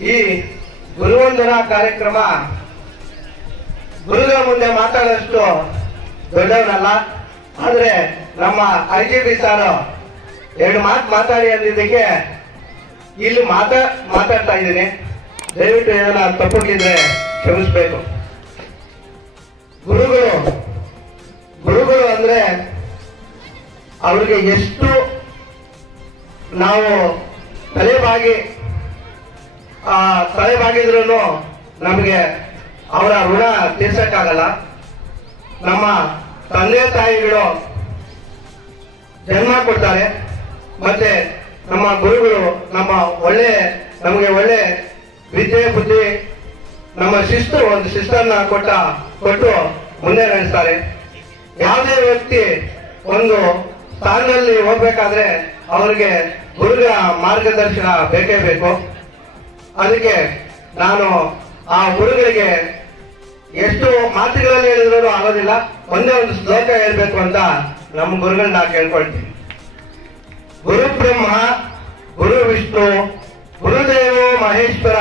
ಈ ಗುರುವಂದನಾ ಕಾರ್ಯಕ್ರಮ ಗುರುಗಳ ಮುಂದೆ ಮಾತಾಡೋಷ್ಟು ದೊಡ್ಡವನಲ್ಲ. ಆದ್ರೆ ನಮ್ಮ ಐ ಜಿ ಬಿ ಸಾರ್ ಎರಡು ಮಾತು ಮಾತಾಡಿ ಅಂದಿದ್ದಕ್ಕೆ ಇಲ್ಲಿ ಮಾತಾ ಮಾತಾಡ್ತಾ ಇದ್ದೀನಿ. ದಯವಿಟ್ಟು ಏನಾರ ತಪ್ಪಿದ್ರೆ ಕ್ಷಮಿಸ್ಬೇಕು. ಗುರುಗಳು ಗುರುಗಳು ಅಂದ್ರೆ ಅವ್ರಿಗೆ ಎಷ್ಟು ನಾವು ತಲೆಬಾಗಿ ತಲೆಬಾಗಿದ್ರು ನಮಗೆ ಅವರ ಋಣ ತೀರ್ಸಕ್ಕಾಗಲ್ಲ. ನಮ್ಮ ತಂದೆ ತಾಯಿಗಳು ಜನ್ಮ ಕೊಡ್ತಾರೆ. ಮತ್ತೆ ನಮ್ಮ ಗುರುಗಳು, ನಮ್ಮ ಒಳ್ಳೆ, ನಮಗೆ ಒಳ್ಳೆ ವಿದ್ಯೆ, ಬುದ್ಧಿ, ನಮ್ಮ ಶಿಸ್ತು, ಒಂದು ಶಿಸ್ತನ್ನ ಕೊಟ್ಟ, ಕೊಟ್ಟು ಮುಂದೆ ನಡೆಸ್ತಾರೆ. ಯಾವುದೇ ವ್ಯಕ್ತಿ ಒಂದು ಸ್ಥಾನದಲ್ಲಿ ಹೋಗ್ಬೇಕಾದ್ರೆ ಅವರಿಗೆ ಗುರುಗಳ ಮಾರ್ಗದರ್ಶನ ಬೇಕೇ ಬೇಕು. ಅದಕ್ಕೆ ನಾನು ಆ ಗುರುಗಳಿಗೆ ಎಷ್ಟು ಮಾತುಗಳಲ್ಲಿ ಹೇಳಿದ್ರು ಆಗೋದಿಲ್ಲ, ಒಂದೇ ಒಂದು ಶ್ಲೋಕ ಹೇಳ್ಬೇಕು ಅಂತ ನಮ್ಮ ಗುರುಗಳನ್ನ ಕೇಳ್ಕೊಳ್ತೀನಿ. ಗುರು ಬ್ರಹ್ಮ, ಗುರು ವಿಷ್ಣು, ಗುರುದೇವೋ ಮಹೇಶ್ವರ,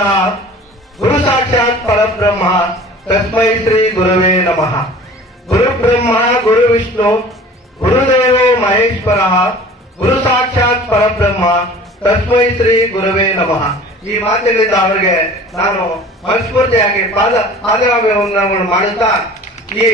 ಗುರು ಸಾಕ್ಷಾತ್ ಪರಬ್ರಹ್ಮ, ತಸ್ಮೈ ಶ್ರೀ ಗುರುವೇ ನಮಃ. ಗುರು ಬ್ರಹ್ಮ, ಗುರು ವಿಷ್ಣು, ಗುರುದೇವೋ ಮಹೇಶ್ವರ, ಗುರು ಸಾಕ್ಷಾತ್ ಪರಬ್ರಹ್ಮ, ತಸ್ಮೈ ಶ್ರೀ ಗುರುವೇ ನಮಃ. ಈ ಮಾತುಗಳಿಂದ ಅವರಿಗೆ ನಾನು ಮನಸ್ಫೂರ್ತಿಯಾಗಿ ಪಾದ ಪಾದವನ್ನು ಮಾಡುತ್ತಾ ಈ